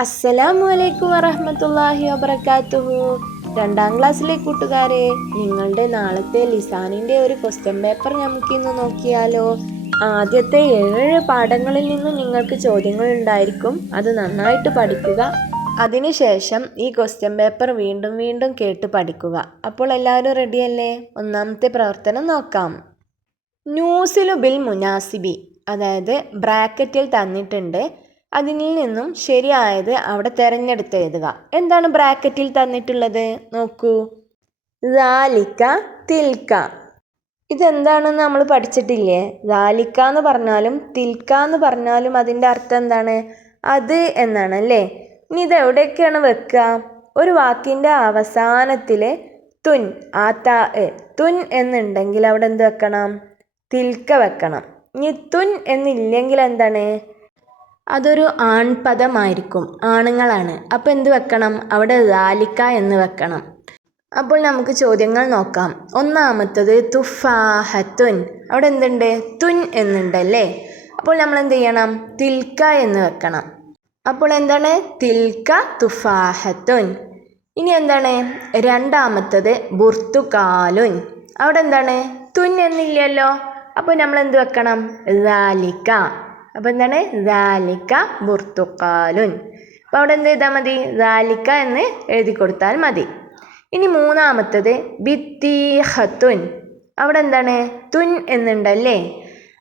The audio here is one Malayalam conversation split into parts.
അസ്സലാമു അലൈക്കും വറഹ്മത്തുള്ളാഹി വബറകാതുഹു. 2ാം ക്ലാസ്സിലെ കൂട്ടുകാരെ, നിങ്ങളുടെ നാളത്തെ ലിസാനിൻ്റെ ഒരു ക്വസ്റ്റ്യൻ പേപ്പർ നമുക്കിന്ന് നോക്കിയാലോ. ആദ്യത്തെ 7 പാഠങ്ങളിൽ നിന്നും നിങ്ങൾക്ക് ചോദ്യങ്ങൾ ഉണ്ടായിരിക്കും. അത് നന്നായിട്ട് പഠിക്കുക. അതിനുശേഷം ഈ ക്വസ്റ്റ്യൻ പേപ്പർ വീണ്ടും വീണ്ടും കേട്ട് പഠിക്കുക. അപ്പോൾ എല്ലാവരും റെഡിയല്ലേ? ഒന്നാമത്തെ പ്രവർത്തനം നോക്കാം. നൂസിലു ബിൽ മുനാസിബി, അതായത് ബ്രാക്കറ്റിൽ തന്നിട്ടുണ്ട്. അതിൽ നിന്നും ശരിയായത് അവിടെ തിരഞ്ഞെടുത്ത് എഴുതുക. എന്താണ് ബ്രാക്കറ്റിൽ തന്നിട്ടുള്ളത്? നോക്കൂ. ദാലിക തിൽക്ക. ഇതെന്താണെന്ന് നമ്മൾ പഠിച്ചിട്ടില്ലേ? ദാലിക എന്ന് പറഞ്ഞാലും തിൽക്ക എന്ന് പറഞ്ഞാലും അതിൻ്റെ അർത്ഥം എന്താണ്? അത് എന്നാണ് അല്ലേ? ഇനി ഇതെവിടെയൊക്കെയാണ് വെക്കുക? ഒരു വാക്കിൻ്റെ അവസാനത്തിൽ തുൻ തുൻ എന്നുണ്ടെങ്കിൽ അവിടെ എന്ത് വെക്കണം? തിൽക്ക വെക്കണം. ഇനി തുൻ എന്നില്ലെങ്കിൽ എന്താണ്? അതൊരു ആൺപദമായിരിക്കും, ആണുങ്ങളാണ്. അപ്പോൾ എന്ത് വെക്കണം? അവിടെ ദാലിക എന്ന് വെക്കണം. അപ്പോൾ നമുക്ക് ചോദ്യങ്ങൾ നോക്കാം. ഒന്നാമത്തത് തുഫാഹത്തുൻ. അവിടെ എന്തുണ്ട്? തുൻ എന്നുണ്ടല്ലേ? അപ്പോൾ നമ്മൾ എന്ത് ചെയ്യണം? തിൽക്ക എന്ന് വെക്കണം. അപ്പോൾ എന്താണ്? തിൽക്ക തുഫാഹത്തുൻ. ഇനി എന്താണ്? രണ്ടാമത്തത് ബുർത്തുകാലുൻ. അവിടെ എന്താണ്? തുൻ എന്നില്ലല്ലോ. അപ്പോൾ നമ്മൾ എന്ത് വെക്കണം? ദാലിക. അപ്പോൾ എന്താണ്? ദാലിക ബുർത്തുക്കാലുൻ. അപ്പോൾ അവിടെ എന്ത് ചെയ്താൽ മതി? ദാലിക എന്ന് എഴുതി കൊടുത്താൽ മതി. ഇനി മൂന്നാമത്തത് ബിത്തീഹത്തുൻ. അവിടെ എന്താണ്? തുൻ എന്നുണ്ടല്ലേ?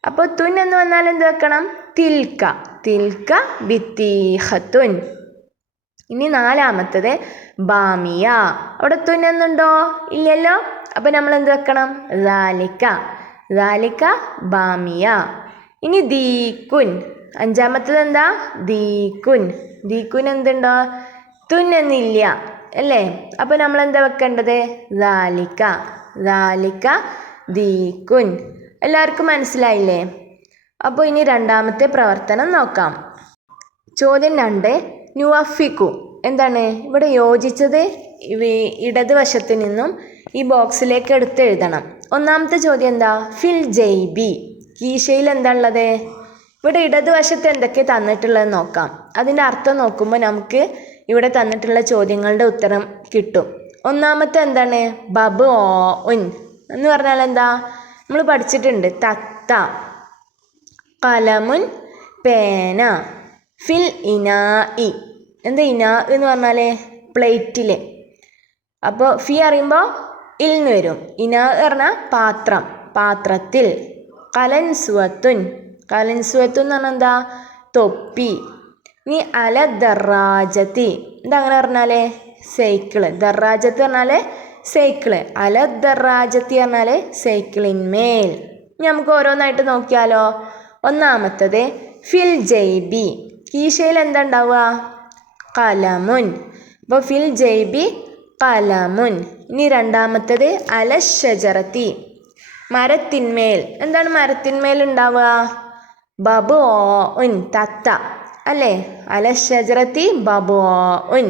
അപ്പോൾ തുൻ എന്ന് വന്നാൽ എന്ത് വെക്കണം? തിൽക്ക. തിൽക്ക ബിത്തീഹത്തുൻ. ഇനി നാലാമത്തത് ബാമിയ. അവിടെ തുൻ എന്നുണ്ടോ? ഇല്ലല്ലോ. അപ്പോൾ നമ്മൾ എന്ത് വെക്കണം? ദാലിക. ദാലിക ബാമിയ. ഇനി ദീക്കുൻ. അഞ്ചാമത്തത് എന്താ? ദീക്കുൻ. ദീക്കുൻ എന്തുണ്ടോ? തുൻ എന്നില്ല അല്ലേ? അപ്പോൾ നമ്മൾ എന്താ വെക്കേണ്ടത്? ദാലിക. ദാലിക ദീക്കുൻ. എല്ലാവർക്കും മനസ്സിലായില്ലേ? അപ്പോൾ ഇനി രണ്ടാമത്തെ പ്രവർത്തനം നോക്കാം. ചോദ്യം 2, നുവഫിക്കു. എന്താണ് ഇവിടെ യോജിച്ചത്? ഇടതുവശത്ത് നിന്നും ഈ ബോക്സിലേക്ക് എടുത്ത് എഴുതണം. ഒന്നാമത്തെ ചോദ്യം എന്താ? ഫിൽ ജൈബി. കീശയിൽ എന്താ ഉള്ളത്? ഇവിടെ ഇടതുവശത്ത് എന്തൊക്കെ തന്നിട്ടുള്ളതെന്ന് നോക്കാം. അതിൻ്റെ അർത്ഥം നോക്കുമ്പോൾ നമുക്ക് ഇവിടെ തന്നിട്ടുള്ള ചോദ്യങ്ങളുടെ ഉത്തരം കിട്ടും. ഒന്നാമത്തെ എന്താണ്? ബബ് ഓൻ എന്ന് പറഞ്ഞാൽ എന്താ? നമ്മൾ പഠിച്ചിട്ടുണ്ട്. തത്ത. കലമുൻ പേന. ഫിൽ ഇനാഇ. എന്താ ഇനാ എന്ന് പറഞ്ഞാൽ? പ്ലേറ്റിൽ. അപ്പോൾ ഫി അറിയുമ്പോൾ ഇൽന്ന് വരും. ഇനാ പറഞ്ഞാൽ പാത്രം, പാത്രത്തിൽ. കലൻസുവത്തുൻ. കലൻസുവത്തുൻ എന്ന് പറഞ്ഞാൽ എന്താ? തൊപ്പി. ഇനി അല ദറാജത്തി. എന്താ അങ്ങനെ പറഞ്ഞാൽ? സൈക്കിള്. ദറാജത്ത് പറഞ്ഞാൽ സൈക്കിള്. അല ദറാജത്തി പറഞ്ഞാൽ സൈക്കിളിന്മേൽ. ഇനി നമുക്ക് ഓരോന്നായിട്ട് നോക്കിയാലോ. ഒന്നാമത്തത് ഫിൽ ജൈബി. കീശയിൽ എന്താ ഉണ്ടാവുക? കലമുൻ. അപ്പോൾ ഫിൽ ജൈബി കലമുൻ. ഇനി രണ്ടാമത്തത് അല ഷജറത്തി. മരത്തിന്മേൽ. എന്താണ് മരത്തിന്മേൽ ഉണ്ടാവുക? ബബു ഓൻ. തത്ത അല്ലേ? അല ഷജറത്തി ബബു ഓൻ.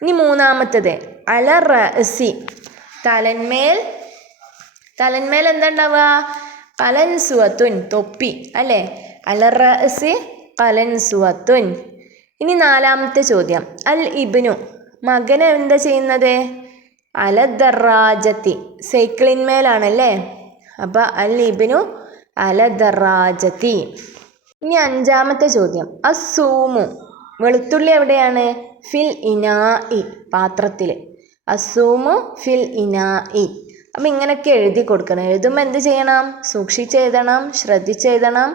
ഇനി മൂന്നാമത്തത് അല റഅസി. തലന്മേൽ. തലന്മേൽ എന്താ ഉണ്ടാവുക? കലൻസുവത്തുൻ. തൊപ്പി അല്ലേ? അല റഅസി കലൻസുവത്തുൻ. ഇനി നാലാമത്തെ ചോദ്യം. അൽ ഇബ്നു. മകന് എന്താ ചെയ്യുന്നത്? അല ദറാജത്തി. സൈക്കിളിന്മേലാണല്ലേ? അപ്പോൾ അൽ ഇബ്നു അല ദറാജത്തി. ഇനി അഞ്ചാമത്തെ ചോദ്യം. അസൂമു. വെളുത്തുള്ളി എവിടെയാണ്? ഫിൽ ഇനാഇ. പാത്രത്തിൽ. അസൂമു ഫിൽ ഇനാഇ. അപ്പം ഇങ്ങനെയൊക്കെ എഴുതി കൊടുക്കണം. എഴുതുമ്പോൾ എന്ത് ചെയ്യണം? സൂക്ഷിച്ചെഴുതണം, ശ്രദ്ധിച്ചെഴുതണം.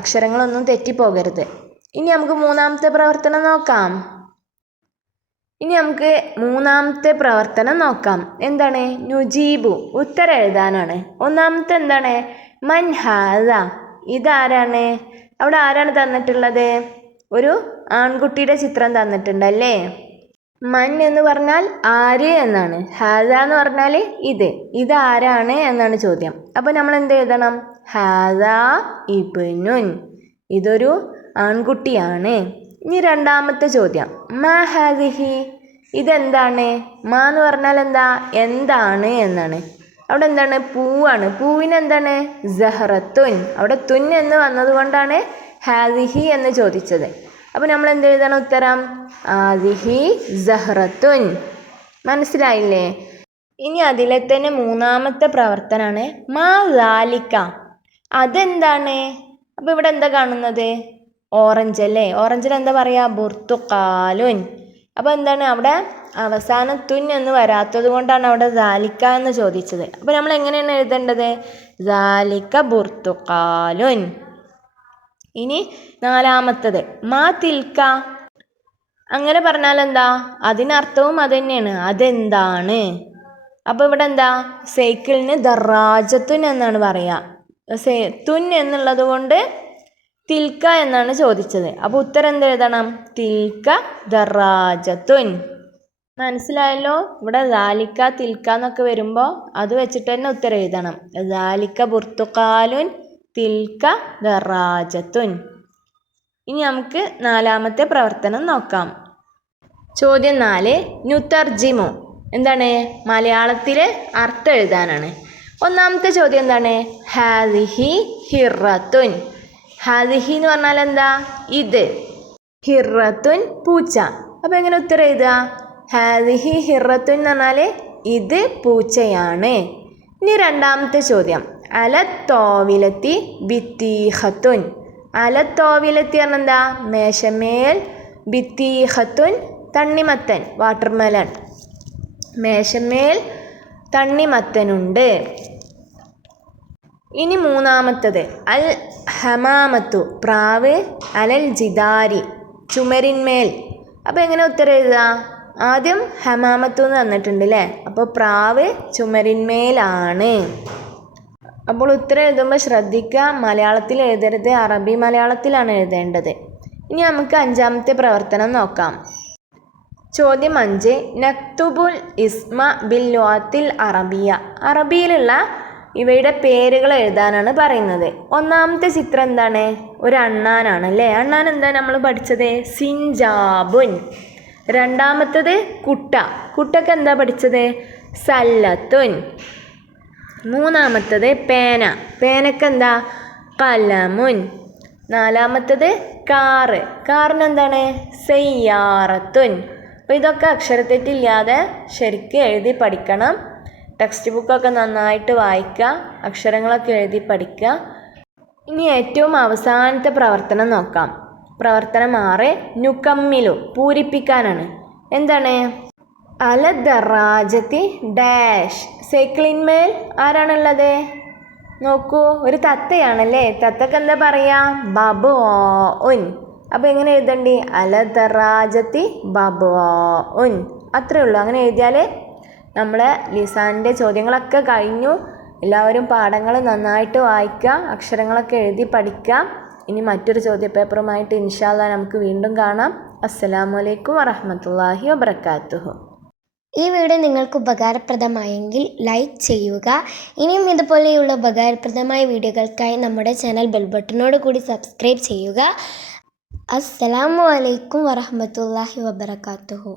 അക്ഷരങ്ങളൊന്നും തെറ്റിപ്പോകരുത്. ഇനി നമുക്ക് മൂന്നാമത്തെ പ്രവർത്തനം നോക്കാം. എന്താണ്? നുജീബു. ഉത്തരം എഴുതാനാണ്. ഒന്നാമത്തെ എന്താണ്? മൻ ഹാദ. ഇതാരാണ്? അവിടെ ആരാണ് തന്നിട്ടുള്ളത്? ഒരു ആൺകുട്ടിയുടെ ചിത്രം തന്നിട്ടുണ്ടല്ലേ? മൻ എന്ന് പറഞ്ഞാൽ ആര് എന്നാണ്. ഹാദ എന്ന് പറഞ്ഞാൽ ഇതാരാണ് എന്നാണ് ചോദ്യം. അപ്പോൾ നമ്മൾ എന്ത് എഴുതണം? ഹാദ ഇബ്നുൻ. ഇതൊരു ആൺകുട്ടിയാണ്. ഇനി രണ്ടാമത്തെ ചോദ്യം. മാ ഹാദിഹി. ഇതെന്താണ്? മാ എന്ന് പറഞ്ഞാൽ എന്താ? എന്താണ് എന്നാണ്. അവിടെ എന്താണ്? പൂവാണ്. പൂവിന് എന്താണ്? സഹറത്തുൻ. അവിടെ തുൻ എന്ന് വന്നതുകൊണ്ടാണ് ഹാദിഹി എന്ന് ചോദിച്ചത്. അപ്പോൾ നമ്മൾ എന്ത് എഴുതണം ഉത്തരം? ഹാദിഹി സഹ്റത്തുൻ. മനസ്സിലായില്ലേ? ഇനി അതിലെ തന്നെ മൂന്നാമത്തെ പ്രവർത്തനമാണ് മാ ദാലിക. അതെന്താണ്? അപ്പോൾ ഇവിടെ എന്താ കാണുന്നത്? ഓറഞ്ച് അല്ലേ? ഓറഞ്ചിൽ എന്താ പറയുക? ബുർത്തുക്കാലുൻ. അപ്പോൾ എന്താണ് അവിടെ അവസാനം തുൻ എന്ന് വരാത്തത് കൊണ്ടാണ് അവിടെ ദാലിക്ക എന്ന് ചോദിച്ചത്. അപ്പോൾ നമ്മൾ എങ്ങനെയാണ് എഴുതേണ്ടത്? ദാലിക ബുർത്തുക്കാലുൻ. ഇനി നാലാമത്തത് മാ തിൽക്ക. അങ്ങനെ പറഞ്ഞാൽ എന്താ? അതിനർത്ഥവും അത് തന്നെയാണ്, അതെന്താണ്. അപ്പോൾ ഇവിടെ എന്താ? സൈക്കിളിന് ദറാജത്തുൻ എന്നാണ് പറയുക. തുൻ എന്നുള്ളത് കൊണ്ട് തിൽക്ക എന്നാണ് ചോദിച്ചത്. അപ്പോൾ ഉത്തരം എന്ത് എഴുതണം? തിൽക്ക ദറാജത്തുൻ. മനസ്സിലായല്ലോ? ഇവിടെ ദാലിക്ക തിൽക്ക എന്നൊക്കെ വരുമ്പോൾ അത് വെച്ചിട്ട് തന്നെ ഉത്തരം എഴുതണം. ദാലിക്ക ബുർത്തുക്കാലുൻ തിൽക്ക ദറാജത്തുൻ. ഇനി നമുക്ക് നാലാമത്തെ പ്രവർത്തനം നോക്കാം. ചോദ്യം 4, നുതർജിമു. എന്താണ്? മലയാളത്തിൽ അർത്ഥം എഴുതാനാണ്. ഒന്നാമത്തെ ചോദ്യം എന്താണ്? ഹാദിഹി ഹിറത്തുൻ. ഹാദിഹി എന്ന് പറഞ്ഞാൽ എന്താ? ഇത്. ഹിറത്തുൻ പൂച്ച. അപ്പോൾ എങ്ങനെ ഉത്തരം എഴുതുക? ഹാദിഹി ഹിറത്തുൻ എന്ന് പറഞ്ഞാൽ ഇത് പൂച്ചയാണ്. ഇനി രണ്ടാമത്തെ ചോദ്യം അലത്തോവിലത്തി ബിത്തീഹത്തുൻ. അലത്തോവിലത്തി പറഞ്ഞാൽ എന്താ? മേശമേൽ. ബിത്തീഹത്തുൻ തണ്ണിമത്തൻ, വാട്ടർമെലൺ. മേശമേൽ തണ്ണിമത്തനുണ്ട്. ഇനി മൂന്നാമത്തത് അൽ ഹമാമത്തു പ്രാവ്. അലൽ ജിദാരി ചുമരിന്മേൽ. അപ്പോൾ എങ്ങനെ ഉത്തരം എഴുതുക? ആദ്യം ഹമാമത്തു എന്ന് തന്നിട്ടുണ്ട് അല്ലേ? അപ്പോൾ പ്രാവ് ചുമരിന്മേലാണ്. അപ്പോൾ ഉത്തരം എഴുതുമ്പോൾ ശ്രദ്ധിക്കുക, മലയാളത്തിൽ എഴുതരുത്, അറബി മലയാളത്തിലാണ് എഴുതേണ്ടത്. ഇനി നമുക്ക് അഞ്ചാമത്തെ പ്രവർത്തനം നോക്കാം. ചോദ്യം 5, നക്തുബുൽ ഇസ്മ ബിൽ ലുഅത്തിൽ അറബിയ. അറബിയിലുള്ള ഇവയുടെ പേരുകൾ എഴുതാനാണ് പറയുന്നത്. ഒന്നാമത്തെ ചിത്രം എന്താണ്? ഒരു അണ്ണാനാണ് അല്ലേ? അണ്ണാൻ എന്താ നമ്മൾ പഠിച്ചത്? സിൻജാബുൻ. രണ്ടാമത്തത് കുട്ട. കുട്ടക്ക് എന്താ പഠിച്ചത്? സല്ലത്തുൻ. മൂന്നാമത്തത് പേന. പേനക്ക് എന്താ? കലമുൻ. നാലാമത്തത് കാറ്. കാറിന് എന്താണ്? സയ്യാറത്തുൻ. അപ്പോൾ ഇതൊക്കെ അക്ഷരത്തെറ്റില്ലാതെ ശരിക്കും എഴുതി പഠിക്കണം. ടെക്സ്റ്റ് ബുക്കൊക്കെ നന്നായിട്ട് വായിക്കുക, അക്ഷരങ്ങളൊക്കെ എഴുതി പഠിക്കുക. ഇനി ഏറ്റവും അവസാനത്തെ പ്രവർത്തനം നോക്കാം. പ്രവർത്തനം 6, നുക്കമ്മിലു പൂരിപ്പിക്കാനാണ്. എന്താണ്? അല ദറാജത്തി ഡാഷ്. സൈക്കിളിന്മേൽ ആരാണുള്ളത്? നോക്കൂ, ഒരു തത്തയാണല്ലേ? തത്തക്ക് എന്താ പറയുക? ബബു ഉൻ. അപ്പോൾ എങ്ങനെ എഴുതണ്ടി? അല ദറാജത്തി ബബു ഉൻ. അത്രേ ഉള്ളൂ. അങ്ങനെ എഴുതിയാൽ നമ്മളെ ലിസാനിൻ്റെ ചോദ്യങ്ങളൊക്കെ കഴിഞ്ഞു. എല്ലാവരും പാഠങ്ങൾ നന്നായിട്ട് വായിക്കുക, അക്ഷരങ്ങളൊക്കെ എഴുതി പഠിക്കുക. ഇനി മറ്റൊരു ചോദ്യപേപ്പറുമായിട്ട് ഇൻഷാ അല്ലാഹ് നമുക്ക് വീണ്ടും കാണാം. അസ്സലാമു അലൈക്കും വറഹ്മത്തുള്ളാഹി വബറകാതുഹു. ഈ വീഡിയോ നിങ്ങൾക്ക് ഉപകാരപ്രദമായെങ്കിൽ ലൈക്ക് ചെയ്യുക. ഇനിയും ഇതുപോലെയുള്ള ഉപകാരപ്രദമായ വീഡിയോകൾക്കായി നമ്മുടെ ചാനൽ ബെൽ ബട്ടനോട് കൂടി സബ്സ്ക്രൈബ് ചെയ്യുക. അസ്സലാമു അലൈക്കും വറഹ്മത്തുള്ളാഹി വബറകാതുഹു.